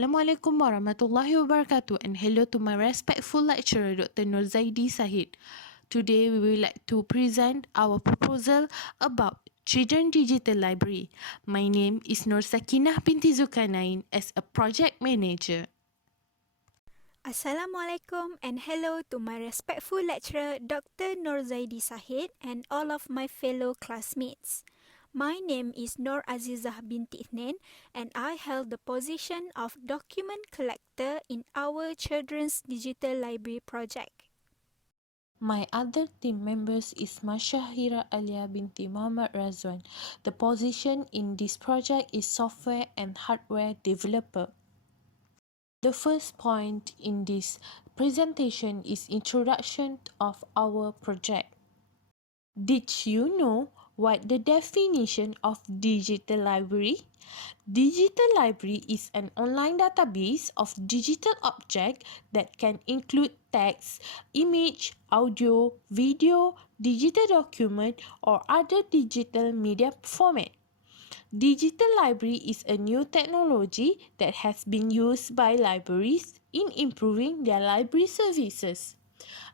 Assalamualaikum warahmatullahi wabarakatuh, and hello to my respectful lecturer Dr. Noor Zaidi Sahid. Today we will like to present our proposal about Children Digital Library. My name is Sakinah Binti Dzulkernain as a project manager. Assalamualaikum and hello to my respectful lecturer Dr. Noor Zaidi Sahid and all of my fellow classmates. My name is Noor Azizah Binti Ithnin and I held the position of document collector in our children's digital library project. My other team members is Mashsyahira Alyaa Binti Muhammad Razuan. The position in this project is software and hardware developer. The first point in this presentation is introduction of our project. Did you know what the definition of digital library? Digital library is an online database of digital objects that can include text, image, audio, video, digital document, or other digital media format. Digital library is a new technology that has been used by libraries in improving their library services.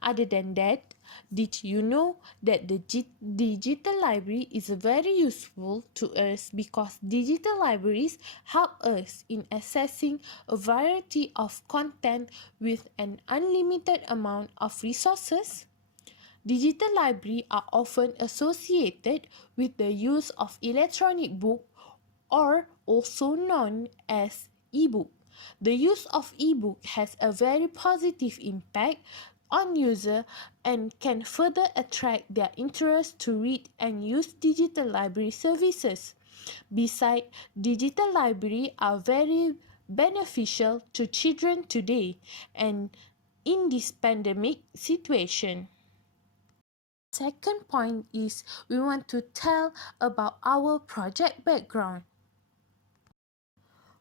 Other than that, did you know that the digital library is very useful to us because digital libraries help us in accessing a variety of content with an unlimited amount of resources? Digital libraries are often associated with the use of electronic book or also known as e-book. The use of e-book has a very positive impact on user and can further attract their interest to read and use digital library services. Besides, digital library are very beneficial to children today and in this pandemic situation. Second point is we want to tell about our project background.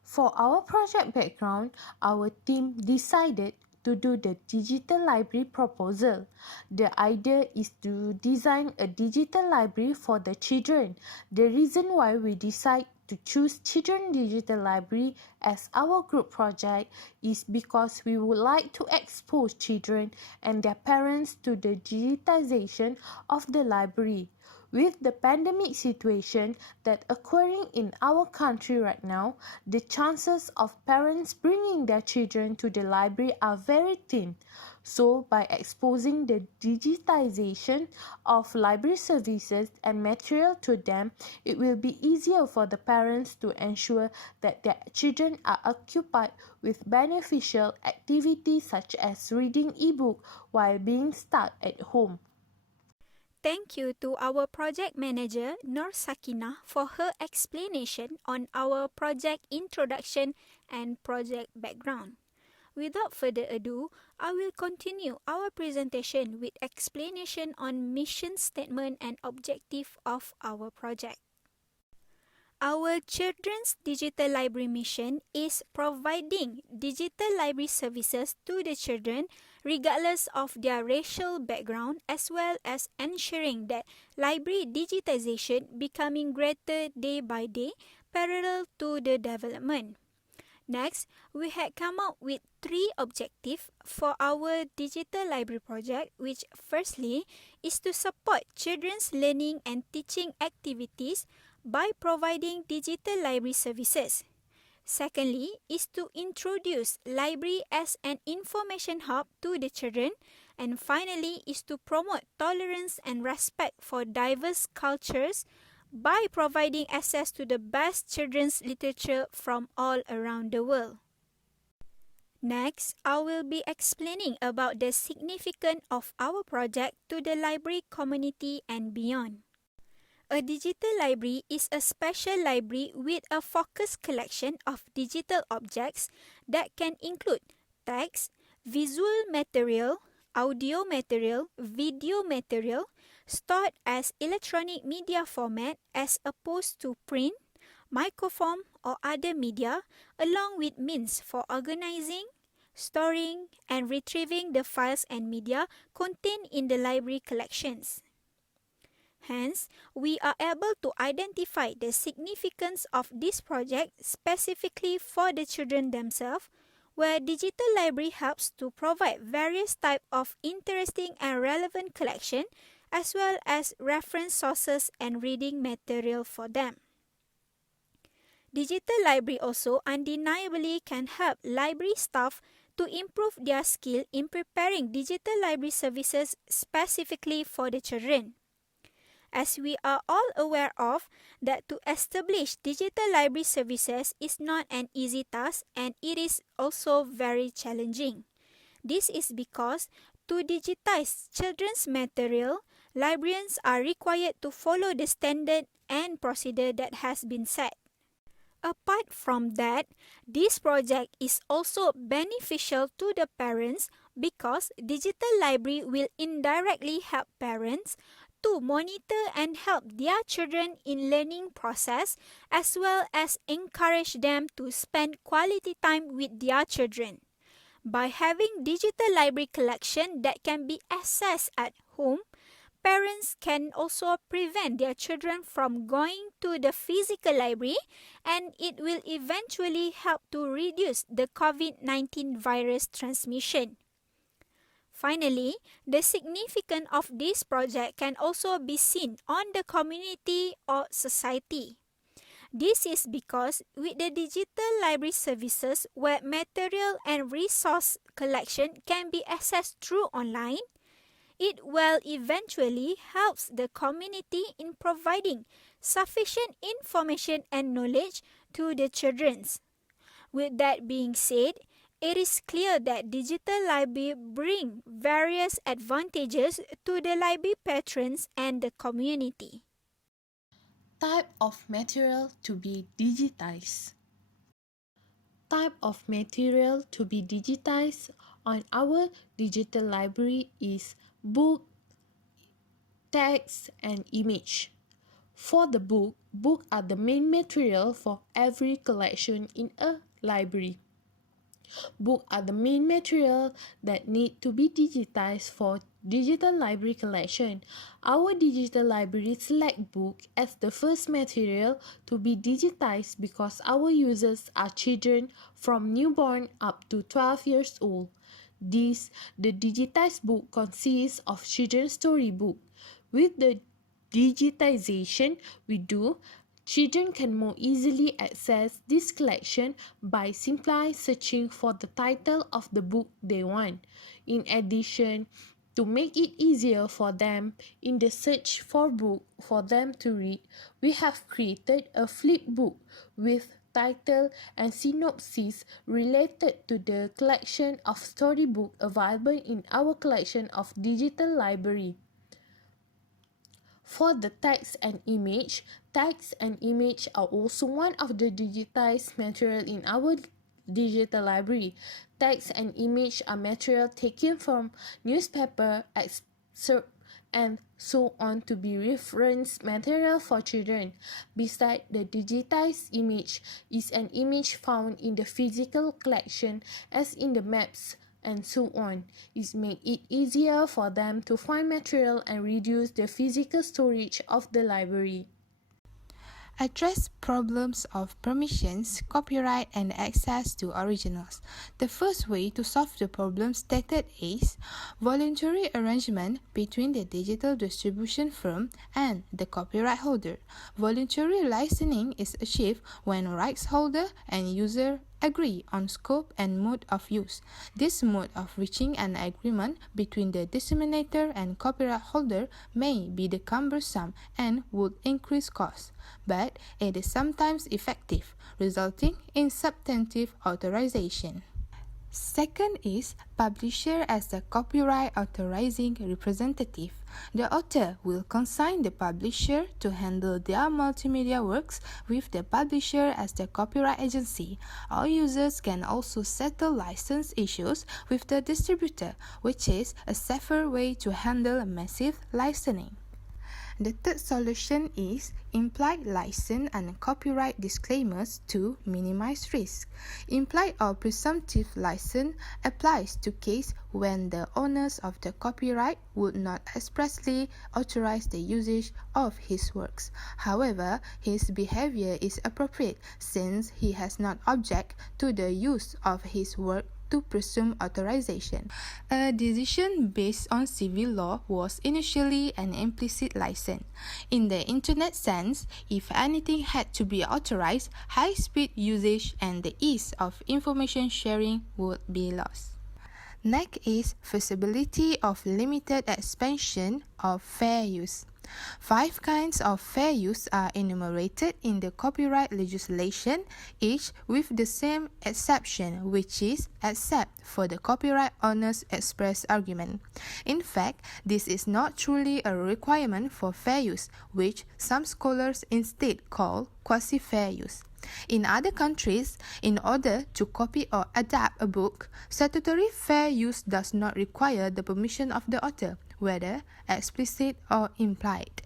For our project background, our team decided to do the digital library proposal. The idea is to design a digital library for the children. The reason why we decide to choose Children Digital Library as our group project is because we would like to expose children and their parents to the digitization of the library. With the pandemic situation that occurring in our country right now, the chances of parents bringing their children to the library are very thin. So, by exposing the digitization of library services and material to them, it will be easier for the parents to ensure that their children are occupied with beneficial activities such as reading e-book while being stuck at home. Thank you to our project manager Noor Sakinah for her explanation on our project introduction and project background. Without further ado, I will continue our presentation with explanation on mission statement and objective of our project. Our children's digital library mission is providing digital library services to the children regardless of their racial background, as well as ensuring that library digitization becoming greater day by day parallel to the development. Next, we had come up with 3 objectives for our digital library project, which firstly is to support children's learning and teaching activities by providing digital library services. Secondly, is to introduce library as an information hub to the children. And finally, is to promote tolerance and respect for diverse cultures by providing access to the best children's literature from all around the world. Next, I will be explaining about the significance of our project to the library community and beyond. A digital library is a special library with a focused collection of digital objects that can include text, visual material, audio material, video material, stored as electronic media format as opposed to print, microform or other media, along with means for organizing, storing, and retrieving the files and media contained in the library collections. Hence, we are able to identify the significance of this project specifically for the children themselves, where digital library helps to provide various types of interesting and relevant collection as well as reference sources and reading material for them. Digital library also undeniably can help library staff to improve their skill in preparing digital library services specifically for the children. As we are all aware of that to establish digital library services is not an easy task and it is also very challenging. This is because to digitize children's material, librarians are required to follow the standard and procedure that has been set. Apart from that, this project is also beneficial to the parents because digital library will indirectly help parents to monitor and help their children in learning process as well as encourage them to spend quality time with their children. By having digital library collection that can be accessed at home, parents can also prevent their children from going to the physical library and it will eventually help to reduce the COVID-19 virus transmission. Finally, the significance of this project can also be seen on the community or society. This is because with the digital library services where material and resource collection can be accessed through online, it will eventually helps the community in providing sufficient information and knowledge to the children. With that being said, it is clear that digital library bring various advantages to the library patrons and the community. Type of material to be digitized. Type of material to be digitized on our digital library is book, text, and image. For the book, books are the main material for every collection in a library. Books are the main material that need to be digitized for digital library collection. Our digital library select book as the first material to be digitized because our users are children from newborn up to 12 years old. The digitized book consists of children's storybook. With the digitization we do, children can more easily access this collection by simply searching for the title of the book they want. In addition, to make it easier for them in the search for book for them to read, we have created a flip book with title and synopsis related to the collection of storybook available in our collection of digital library. For the text and image are also one of the digitized material in our digital library. Text and image are material taken from newspaper, excerpt, and so on to be reference material for children. Besides the digitized image is an image found in the physical collection as in the maps and so on. It makes it easier for them to find material and reduce the physical storage of the library. Address problems of permissions, copyright, and access to originals. The first way to solve the problem stated is voluntary arrangement between the digital distribution firm and the copyright holder. Voluntary licensing is achieved when rights holder and user agree on scope and mode of use. This mode of reaching an agreement between the disseminator and copyright holder may be cumbersome and would increase costs, but it is sometimes effective, resulting in substantive authorization. Second is publisher as the copyright authorizing representative. The author will consign the publisher to handle their multimedia works with the publisher as the copyright agency. All users can also settle license issues with the distributor, which is a safer way to handle massive licensing. The third solution is implied license and copyright disclaimers to minimize risk. Implied or presumptive license applies to case when the owners of the copyright would not expressly authorize the usage of his works. However, his behavior is appropriate since he has not object to the use of his work to presume authorization. A decision based on civil law was initially an implicit license. In the internet sense, if anything had to be authorized, high-speed usage and the ease of information sharing would be lost. Next is feasibility of limited expansion of fair use. 5 kinds of fair use are enumerated in the copyright legislation, each with the same exception, which is except for the copyright owner's express argument. In fact, this is not truly a requirement for fair use, which some scholars instead call quasi-fair use. In other countries, in order to copy or adapt a book, statutory fair use does not require the permission of the author, whether explicit or implied.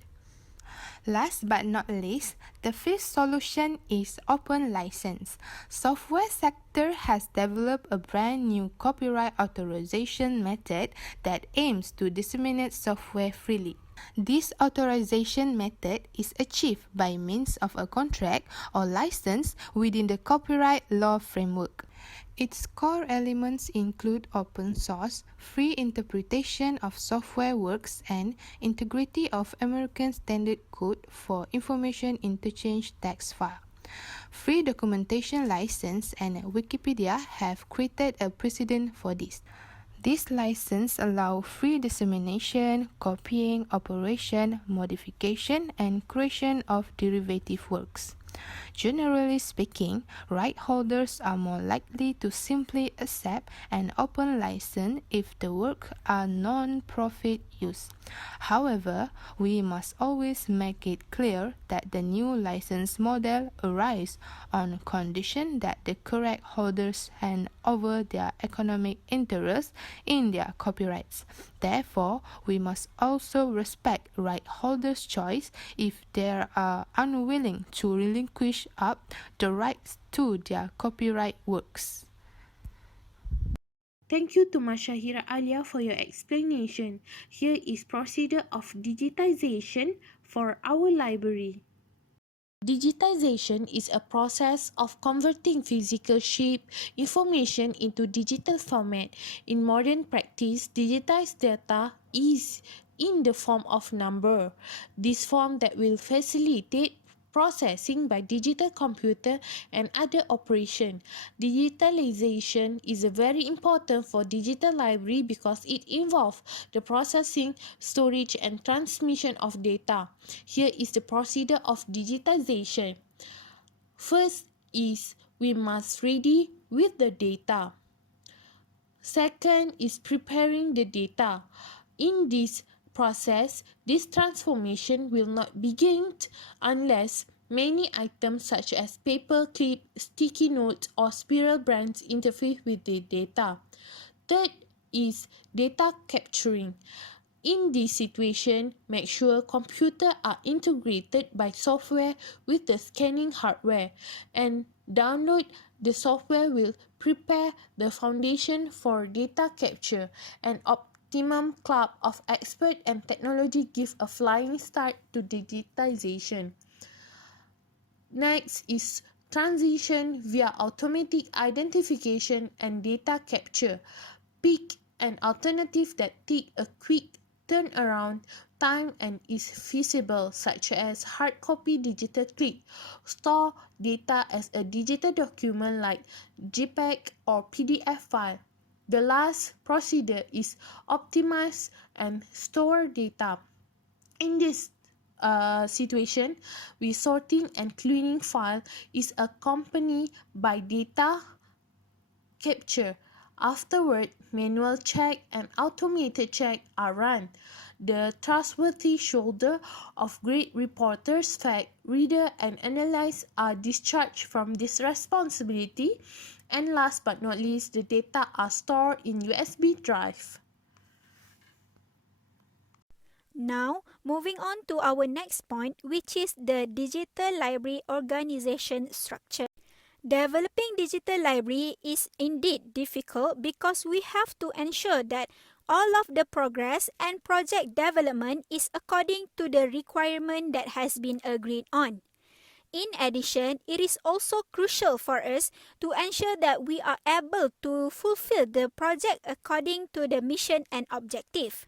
Last but not least, the fifth solution is open license. Software sector has developed a brand new copyright authorization method that aims to disseminate software freely. This authorization method is achieved by means of a contract or license within the copyright law framework. Its core elements include open source, free interpretation of software works, and integrity of American Standard Code for information interchange text file. Free documentation license and Wikipedia have created a precedent for this. This license allows free dissemination, copying, operation, modification, and creation of derivative works. Generally speaking, right holders are more likely to simply accept an open license if the works are non-profit use. However, we must always make it clear that the new license model arises on condition that the correct holders hand over their economic interests in their copyrights. Therefore, we must also respect right holders' choice if they are unwilling to relinquish up the rights to their copyright works. Thank you to Mashsyahira Alyaa for your explanation. Here is procedure of digitization for our library. Digitization is a process of converting physical shape information into digital format. In modern practice, digitized data is in the form of number. This form that will facilitate processing by digital computer and other operation. Digitalization is very important for digital library because it involves the processing, storage and transmission of data. Here is the procedure of digitization. First is we must ready with the data. Second is preparing the data. In this process, this transformation will not begin unless many items such as paper clip, sticky notes or spiral brands interfere with the data. Third is data capturing. In this situation, make sure computers are integrated by software with the scanning hardware and download the software will prepare the foundation for data capture. An optimum club of experts and technology give a flying start to digitization. Next is transition via automatic identification and data capture. Pick an alternative that takes a quick turnaround time and is feasible, such as hard copy digital clip. Store data as a digital document like JPEG or PDF file. The last procedure is optimize and store data. In this situation, sorting and cleaning file is accompanied by data capture. Afterward, manual check and automated check are run. The trustworthy shoulder of great reporters, fact, reader and analyze are discharged from this responsibility. And last but not least, the data are stored in USB drive. Now, moving on to our next point, which is the digital library organization structure. Developing digital library is indeed difficult because we have to ensure that all of the progress and project development is according to the requirement that has been agreed on. In addition, it is also crucial for us to ensure that we are able to fulfill the project according to the mission and objective.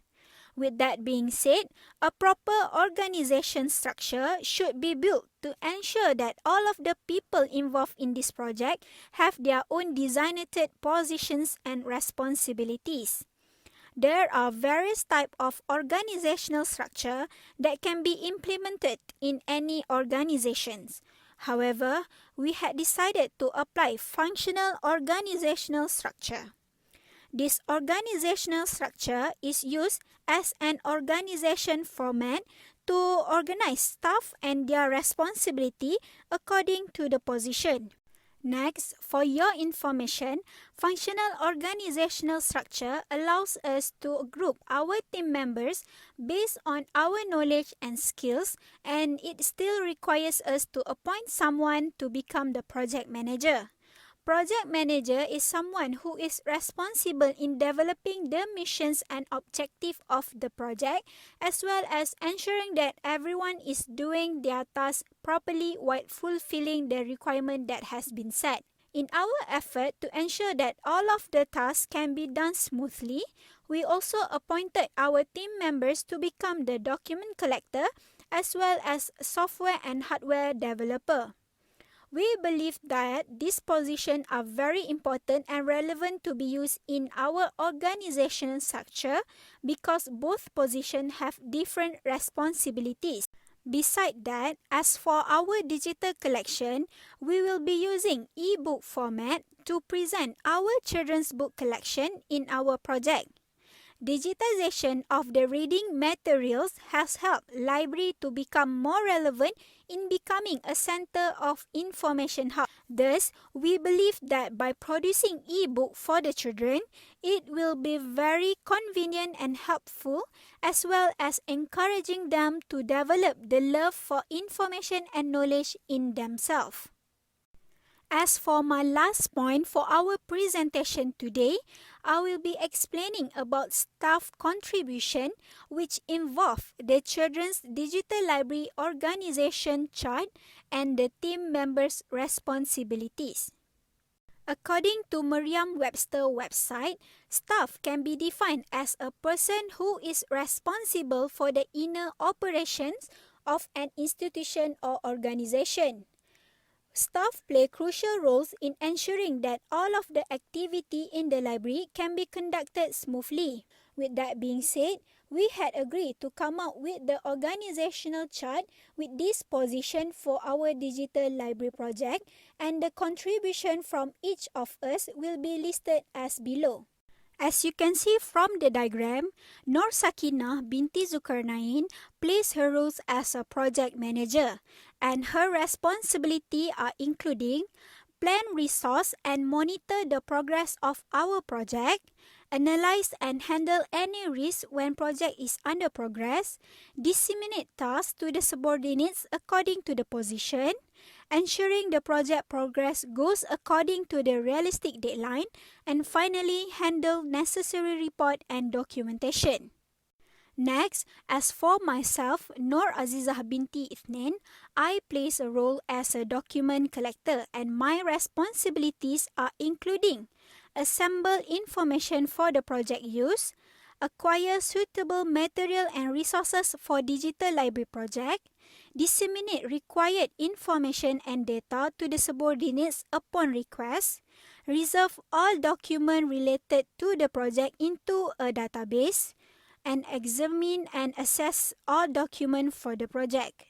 With that being said, a proper organization structure should be built to ensure that all of the people involved in this project have their own designated positions and responsibilities. There are various types of organizational structure that can be implemented in any organizations. However, we had decided to apply functional organizational structure. This organizational structure is used as an organization format to organize staff and their responsibility according to the position. Next, for your information, functional organizational structure allows us to group our team members based on our knowledge and skills, and it still requires us to appoint someone to become the project manager. Project manager is someone who is responsible in developing the missions and objective of the project, as well as ensuring that everyone is doing their task properly while fulfilling the requirement that has been set. In our effort to ensure that all of the tasks can be done smoothly, we also appointed our team members to become the document collector as well as software and hardware developer. We believe that these positions are very important and relevant to be used in our organizational structure because both positions have different responsibilities. Besides that, as for our digital collection, we will be using e-book format to present our children's book collection in our project. Digitization of the reading materials has helped library to become more relevant in becoming a center of information hub. Thus, we believe that by producing e-book for the children, it will be very convenient and helpful, as well as encouraging them to develop the love for information and knowledge in themselves. As for my last point for our presentation today, I will be explaining about staff contribution, which involve the Children's Digital Library Organization chart and the team members' responsibilities. According to Merriam-Webster website, staff can be defined as a person who is responsible for the inner operations of an institution or organization. Staff play crucial roles in ensuring that all of the activity in the library can be conducted smoothly. With that being said, we had agreed to come up with the organizational chart with this position for our digital library project, and the contribution from each of us will be listed as below. As you can see from the diagram, Noor Sakinah Binti Dzulkernain plays her roles as a project manager, and her responsibility are including plan resource and monitor the progress of our project, analyze and handle any risk when project is under progress, disseminate tasks to the subordinates according to the position, ensuring the project progress goes according to the realistic deadline, and finally handle necessary report and documentation. Next, as for myself, Noor Azizah Binti Ithnin, I plays a role as a document collector, and my responsibilities are including assemble information for the project use, acquire suitable material and resources for digital library project, disseminate required information and data to the subordinates upon request, reserve all documents related to the project into a database, and examine and assess all documents for the project.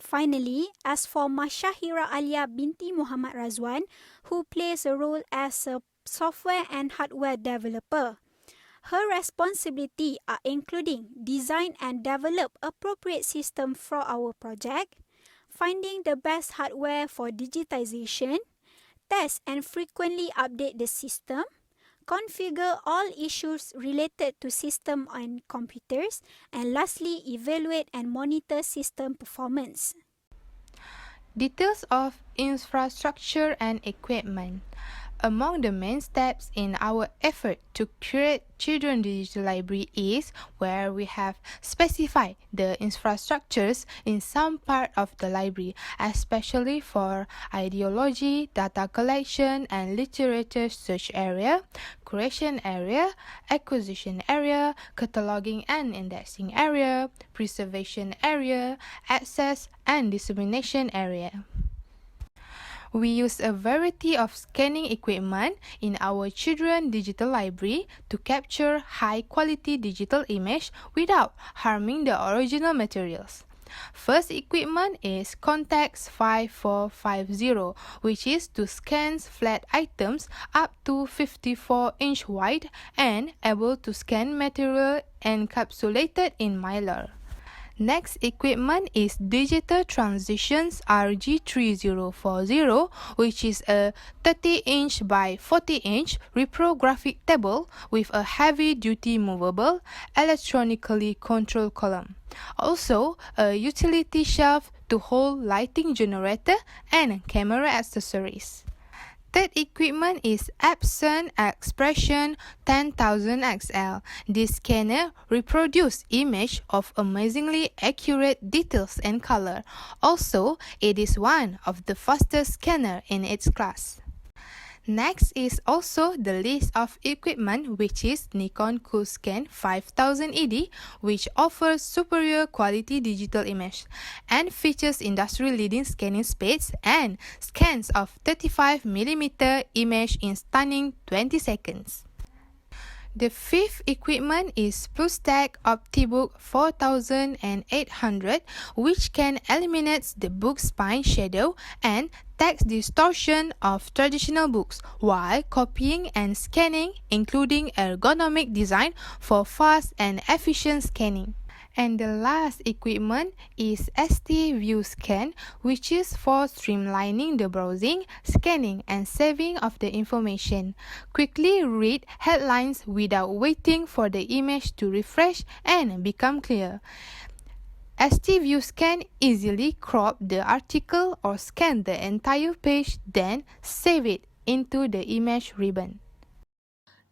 Finally, as for Mashsyahira Alyaa Binti Muhammad Razuan, who plays a role as a software and hardware developer, her responsibility are including design and develop appropriate system for our project, finding the best hardware for digitization, test and frequently update the system, configure all issues related to system and computers, and lastly, evaluate and monitor system performance. Details of infrastructure and equipment. Among the main steps in our effort to create Children Digital Library is where we have specified the infrastructures in some part of the library, especially for ideology, data collection and literature search area, creation area, acquisition area, cataloging and indexing area, preservation area, access and dissemination area. We use a variety of scanning equipment in our children digital library to capture high-quality digital image without harming the original materials. First equipment is Context 5450, which is to scan flat items up to 54-inch wide and able to scan material encapsulated in Mylar. Next equipment is Digital Transitions RG3040, which is a 30-inch by 40-inch reprographic table with a heavy-duty movable, electronically controlled column. Also, a utility shelf to hold lighting generator and camera accessories. Third equipment is Epson Expression 10,000 XL. This scanner reproduces image of amazingly accurate details and color. Also, it is one of the fastest scanner in its class. Next is also the list of equipment, which is Nikon QScan 5000 ED, which offers superior quality digital image and features industry-leading scanning speeds and scans of 35mm image in stunning 20 seconds. The fifth equipment is PlusTech OptiBook 4800, which can eliminate the book spine shadow and text distortion of traditional books while copying and scanning, including ergonomic design for fast and efficient scanning. And the last equipment is ST View Scan, which is for streamlining the browsing, scanning, and saving of the information. Quickly read headlines without waiting for the image to refresh and become clear. ST View Scan easily crop the article or scan the entire page, then save it into the image ribbon.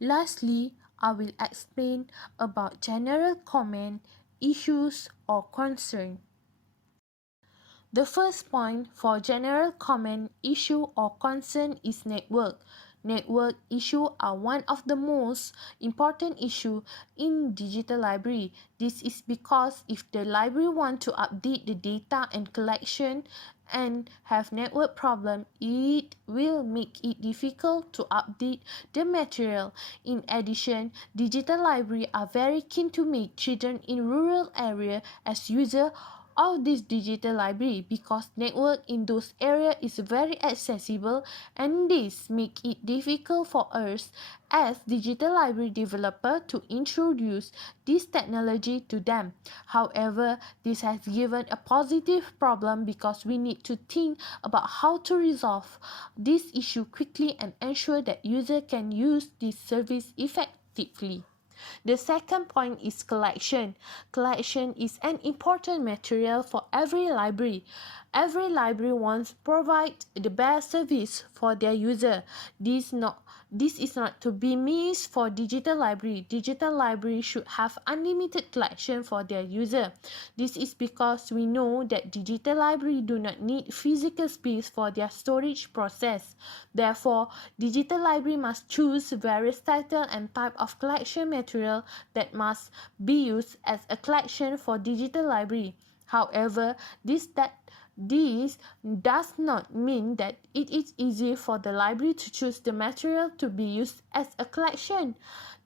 Lastly, I will explain about general comment, issues or concern. The first point for general comment, issue or concern is network. Network issues are one of the most important issues in digital library. This is because if the library want to update the data and collection and have network problem, it will make it difficult to update the material. In addition, digital library are very keen to make children in rural area as user of this digital library because network in those areas is very accessible, and this make it difficult for us as digital library developer to introduce this technology to them. However, this has given a positive problem because we need to think about how to resolve this issue quickly and ensure that user can use this service effectively. The second point is collection. Collection is an important material for every library. Every library wants to provide the best service for their user. This is not to be missed for digital library. Digital library should have unlimited collection for their user. This is because we know that digital library do not need physical space for their storage process. Therefore, digital library must choose various title and type of collection material that must be used as a collection for digital library. However, this does not mean that it is easy for the library to choose the material to be used as a collection.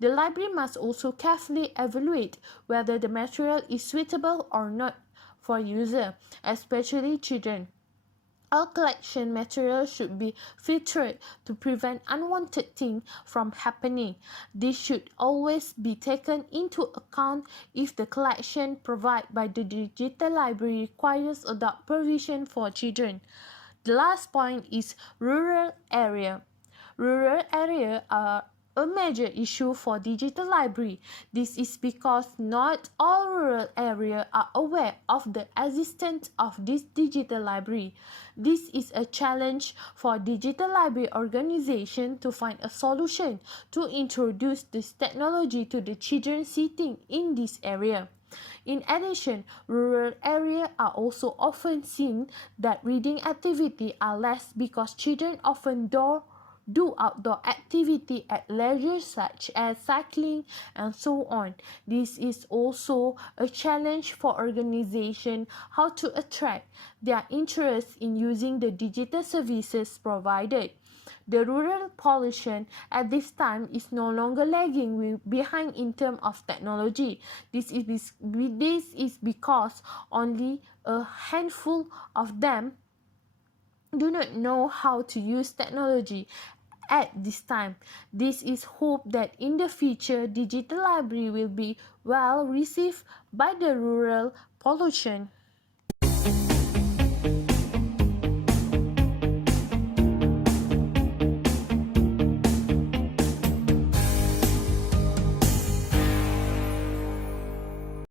The library must also carefully evaluate whether the material is suitable or not for user, especially children. All collection material should be filtered to prevent unwanted things from happening. This should always be taken into account if the collection provided by the digital library requires adult provision for children. The last point is rural area. Rural areas are a major issue for digital library. This is because not all rural areas are aware of the existence of this digital library. This is a challenge for digital library organization to find a solution to introduce this technology to the children sitting in this area. In addition, rural areas are also often seen that reading activities are less because children often do outdoor activity at leisure such as cycling and so on. This is also a challenge for organization how to attract their interest in using the digital services provided. The rural population at this time is no longer lagging behind in terms of technology. This is because only a handful of them do not know how to use technology at this time. This is hope that in the future digital library will be well received by the rural population.